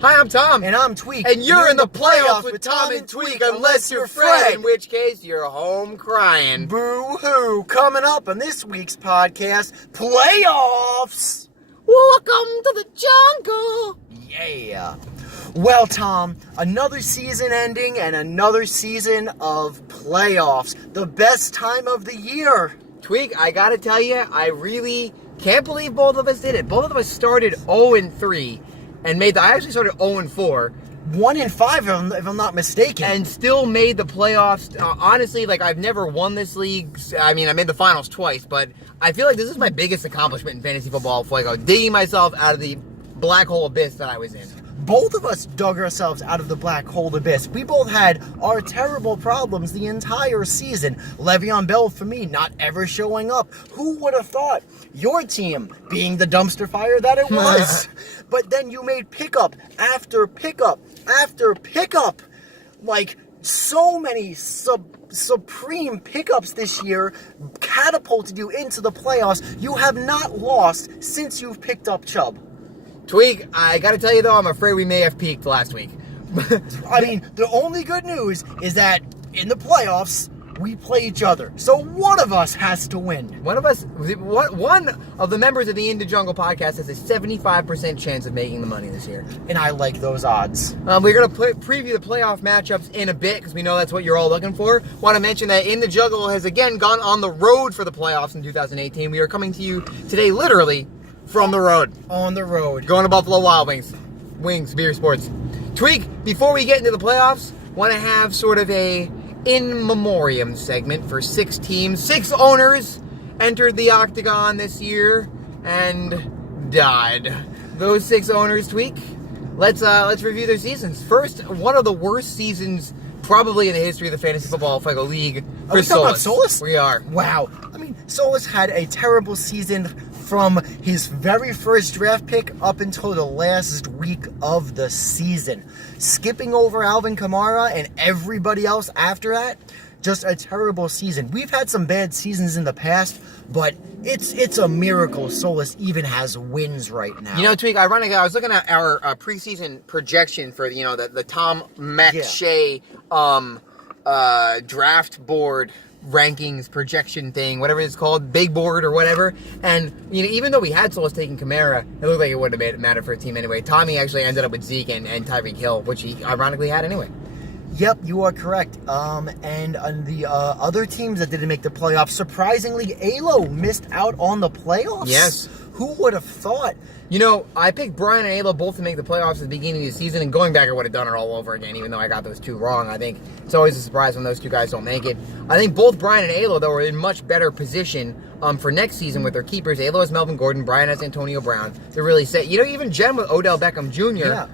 Hi, I'm Tom. And I'm Tweak. And you're in the playoffs with Tom and Tweak, unless you're Fred, in which case you're home crying. Boo-hoo. Coming up on this week's podcast, playoffs. Welcome to the jungle. Yeah. Well, Tom, another season ending and another season of playoffs. The best time of the year. Tweak, I gotta tell you, I really can't believe both of us did it. Both of us started 0-3 and I actually started 0-4. 1-5, if I'm not mistaken. And still made the playoffs. Honestly, I've never won this league. I mean, I made the finals twice, but I feel like this is my biggest accomplishment in fantasy football. Digging myself out of the black hole abyss that I was in. Both of us dug ourselves out of the black hole abyss. We both had our terrible problems the entire season. Le'Veon Bell, for me, not ever showing up. Who would have thought? Your team being the dumpster fire that it was. But then you made pickup after pickup after pickup. So many supreme pickups this year catapulted you into the playoffs. You have not lost since you've picked up Chubb. Tweak, I gotta tell you though, I'm afraid we may have peaked last week. I mean, the only good news is that in the playoffs, we play each other. So one of us has to win. One of the members of the In the Jungle podcast has a 75% chance of making the money this year. And I like those odds. We're going to preview the playoff matchups in a bit because we know that's what you're all looking for. Want to mention that In the Jungle has again gone on the road for the playoffs in 2018. We are coming to you today literally from the road. On the road. Going to Buffalo Wild Wings. Wings, beer, sports. Tweak, before we get into the playoffs, want to have sort of a in memoriam segment for 6 teams. 6 owners entered the octagon this year and died. Those 6 owners, Tweak, let's review their seasons. First, one of the worst seasons probably in the history of the fantasy football league. Are we talking about Solis? We are. Wow. I mean, Solis had a terrible season from his very first draft pick up until the last week of the season. Skipping over Alvin Kamara and everybody else after that, just a terrible season. We've had some bad seasons in the past, but it's a miracle Solis even has wins right now. You know, Tweak, ironically, I was looking at our preseason projection for, the Tom McShay draft board rankings projection thing, whatever it's called, big board or whatever. And even though we had Solis taking Kamara, it looked like it wouldn't have mattered for a team anyway. Tommy actually ended up with Zeke and Tyreek Hill, which he ironically had anyway. Yep, you are correct. And on the other teams that didn't make the playoffs, surprisingly, Alo missed out on the playoffs. Yes. Who would have thought? I picked Brian and Alo both to make the playoffs at the beginning of the season, and going back, I would have done it all over again, even though I got those 2 wrong. I think it's always a surprise when those 2 guys don't make it. I think both Brian and Alo, though, are in much better position for next season with their keepers. Alo has Melvin Gordon, Brian has Antonio Brown. They're really set. even Jen with Odell Beckham Jr., Yeah.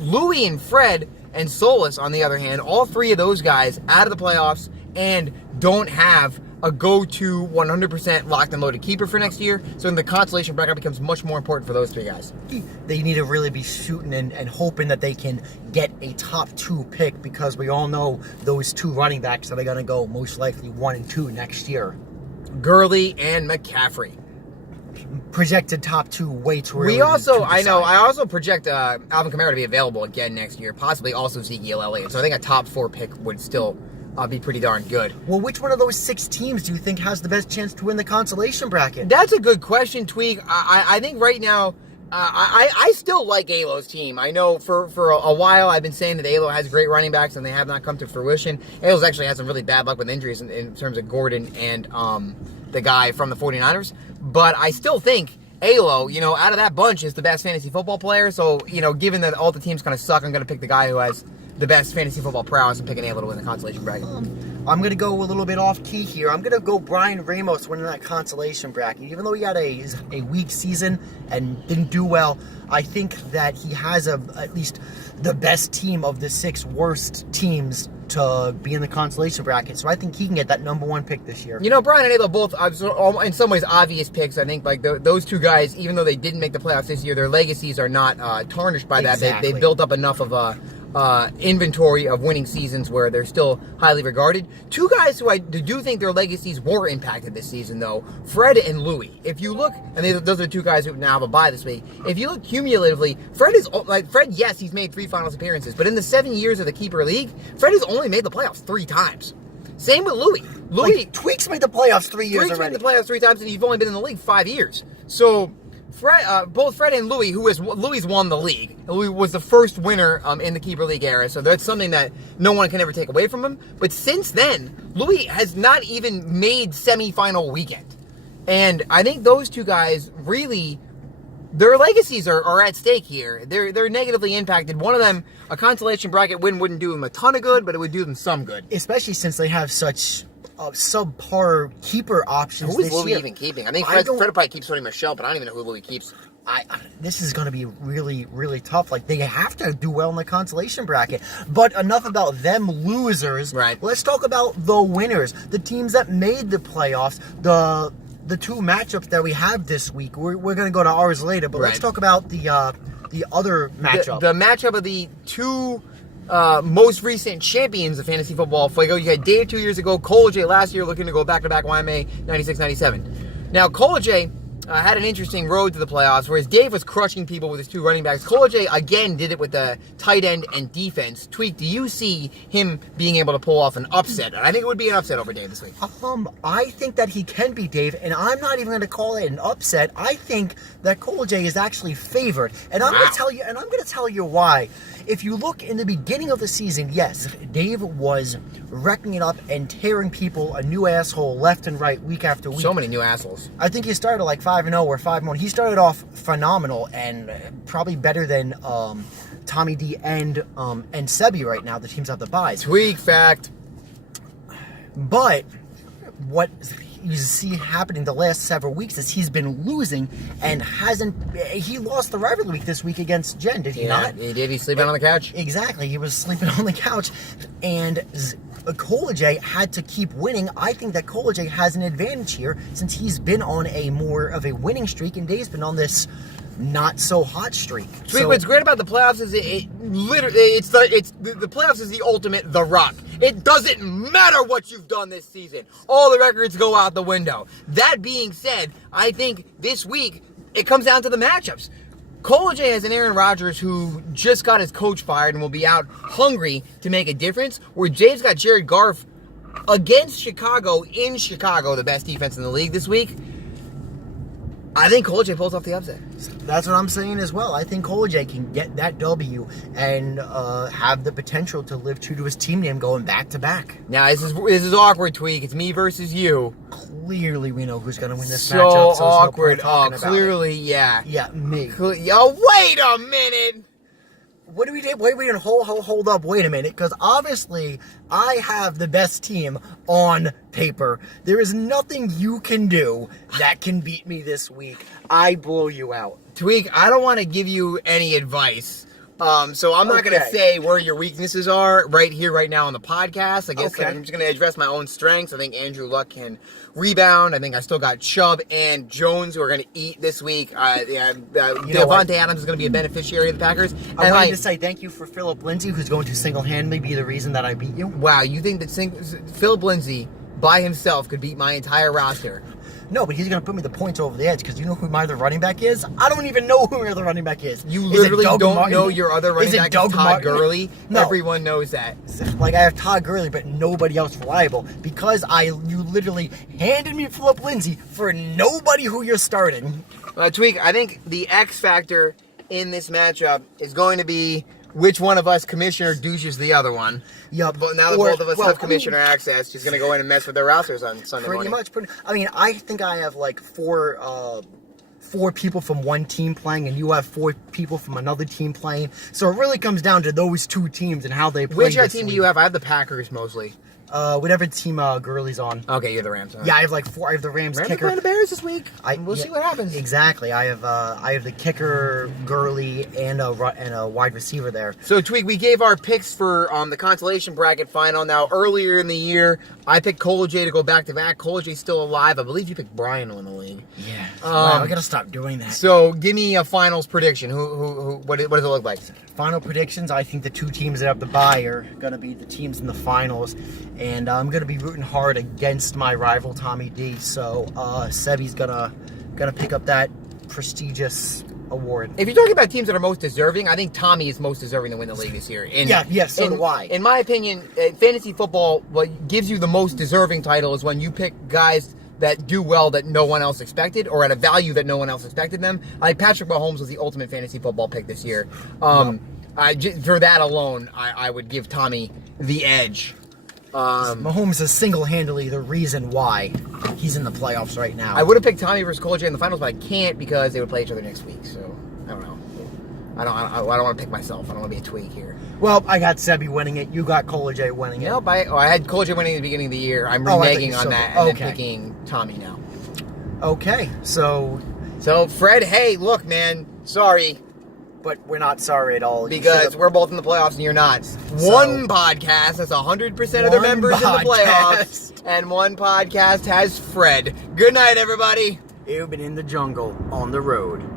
Louis and Fred and Solis, on the other hand, all 3 of those guys out of the playoffs and don't have a go-to 100% locked and loaded keeper for next year. So the consolation bracket becomes much more important for those 3 guys. They need to really be shooting and hoping that they can get a top 2 pick, because we all know those 2 running backs that are going to go most likely 1 and 2 next year. Gurley and McCaffrey. Projected top 2 way too early. I also project Alvin Kamara to be available again next year, possibly also Ezekiel Elliott. So I think a top 4 pick would still be pretty darn good. Well, which one of those 6 teams do you think has the best chance to win the consolation bracket? That's a good question, Tweak. I think right now, I still like Alo's team. I know for a while I've been saying that Alo has great running backs and they have not come to fruition. Alo's actually had some really bad luck with injuries in terms of Gordon and the guy from the 49ers. But I still think Alo, out of that bunch, is the best fantasy football player. So, given that all the teams kind of suck, I'm going to pick the guy who has the best fantasy football prowess and picking Alo to win the consolation bracket. I'm going to go a little bit off key here. I'm going to go Brian Ramos winning that consolation bracket. Even though he had a weak season and didn't do well, I think that he has at least the best team of the 6 worst teams to be in the consolation bracket. So I think he can get that number 1 pick this year. Brian and Alo both, in some ways, obvious picks. I think those 2 guys, even though they didn't make the playoffs this year, their legacies are not tarnished by that. Exactly. They built up enough of inventory of winning seasons where they're still highly regarded. Two guys who I do think their legacies were impacted this season, though, Fred and Louis. If you look, and those are the two guys who now have a bye this week. If you look cumulatively, Fred, yes, he's made 3 finals appearances, but in the 7 years of the Keeper League, Fred has only made the playoffs 3 times. Same with Louis. Tweaks made the playoffs 3 years Tweaks already. made the playoffs 3 times, and you've only been in the league 5 years. So, both Fred and Louis, Louis won the league. Louis was the first winner in the Keeper League era, so that's something that no one can ever take away from him. But since then, Louis has not even made semifinal weekend. And I think those two guys really, their legacies are at stake here. They're negatively impacted. One of them, a consolation bracket win wouldn't do them a ton of good, but it would do them some good. Especially since they have such subpar keeper options. Who is this Louis year. even keeping? I think Fred probably keeps Sony Michelle, but I don't even know who Louis keeps. This is going to be really, really tough. Like, they have to do well in the consolation bracket. But enough about them losers. Right. Let's talk about the winners, the teams that made the playoffs, the 2 matchups that we have this week. We're going to go to ours later, but let's talk about the other matchup. The matchup of the 2 most recent champions of fantasy football. Fuego, you had Dave 2 years ago, Cole J last year, looking to go back-to-back YMA 96-97. Now, Cole J had an interesting road to the playoffs, whereas Dave was crushing people with his 2 running backs. Cole J, again, did it with the tight end and defense. Tweak, do you see him being able to pull off an upset? I think it would be an upset over Dave this week. I think that he can be Dave, and I'm not even going to call it an upset. I think that Cole J is actually favored, and I'm going to tell you why. If you look in the beginning of the season, yes, Dave was wrecking it up and tearing people a new asshole left and right week after week. So many new assholes. I think he started like 5-0 or 5-1. He started off phenomenal and probably better than Tommy D and Sebi right now. The teams have the buys. Tweak fact. But what you see happening the last several weeks is he's been losing and he lost the rivalry week this week against Jen, did he not? He did. He's sleeping on the couch. Exactly. He was sleeping on the couch, and Cole J had to keep winning. I think that Cole J has an advantage here since he's been on a more of a winning streak, and Dave's been on this not so hot streak. So, what's great about the playoffs is the playoffs is the ultimate The Rock. It doesn't matter what you've done this season. All the records go out the window. That being said, I think this week it comes down to the matchups. Cole J has an Aaron Rodgers who just got his coach fired and will be out hungry to make a difference, where Jay's got Jared Goff against Chicago in Chicago, the best defense in the league this week. I think Cole J pulls off the upset. That's what I'm saying as well. I think Cole J can get that W and have the potential to live true to his team name going back to back. Now, this is awkward, Tweak. It's me versus you. Clearly, we know who's going to win this so matchup. So awkward. No Clearly, yeah. Yeah, me. Wait a minute. What do we do? Wait, hold up, wait a minute, because obviously I have the best team on paper. There is nothing you can do that can beat me this week. I blow you out. Tweak, I don't want to give you any advice, so I'm not going to say where your weaknesses are right here, right now on the podcast. I guess I'm just going to address my own strengths. I think Andrew Luck can rebound. I think I still got Chubb and Jones who are going to eat this week. Devontae Adams is going to be a beneficiary of the Packers. I wanted to say thank you for Philip Lindsay, who's going to single-handedly be the reason that I beat you. Wow, you think that Philip Lindsay by himself could beat my entire roster? No, but he's going to put me the points over the edge because you know who my other running back is? I don't even know who my other running back is. You literally don't Martin? know your other running back is Todd Gurley? No. Everyone knows that. Like, I have Todd Gurley, but nobody else reliable because you literally handed me Philip Lindsay for nobody who you're starting. Tweak, I think the X factor in this matchup is going to be which one of us commissioner douches the other one. Yeah, but now that both of us have commissioner access, she's going to go in and mess with their rosters on Sunday morning. I think I have like four people from one team playing, and you have 4 people from another team playing. So it really comes down to those 2 teams and how they play. Which team do you have? I have the Packers mostly. Whatever team Gurley's on. Okay, you're the Rams. Huh? Yeah, I have like 4. I have the Rams Rams are kicker. playing the Bears this week. We'll see what happens. Exactly. I have the kicker Gurley and a wide receiver there. So, Tweak, we gave our picks for the consolation bracket final. Now, earlier in the year, I picked Cole J to go back-to-back. Cole J's still alive. I believe you picked Brian in the league. Yeah. Wow, I gotta stop doing that. So, give me a finals prediction. What does it look like? Final predictions, I think the 2 teams that have the bye are going to be the teams in the finals. And I'm going to be rooting hard against my rival, Tommy D. So, Sebi's going to pick up that prestigious award. If you're talking about teams that are most deserving, I think Tommy is most deserving to win the league this year. So do I. In my opinion, fantasy football, what gives you the most deserving title is when you pick guys that do well that no one else expected, or at a value that no one else expected them. Like Patrick Mahomes was the ultimate fantasy football pick this year. For that alone, I would give Tommy the edge. Mahomes is single-handedly the reason why he's in the playoffs right now. I would have picked Tommy versus Cole J in the finals, but I can't because they would play each other next week. So I don't know. I don't want to pick myself. I don't want to be a tweak here. Well, I got Sebi winning it. You got Cole J winning it. Nope, I had Cole J winning at the beginning of the year. I'm reneging on that and then picking Tommy now. Okay, so Fred, hey, look, man, sorry. But we're not sorry at all. Because we're both in the playoffs and you're not. One podcast has 100% of their members in the playoffs. And one podcast has Fred. Good night, everybody. You've been in the jungle, on the road.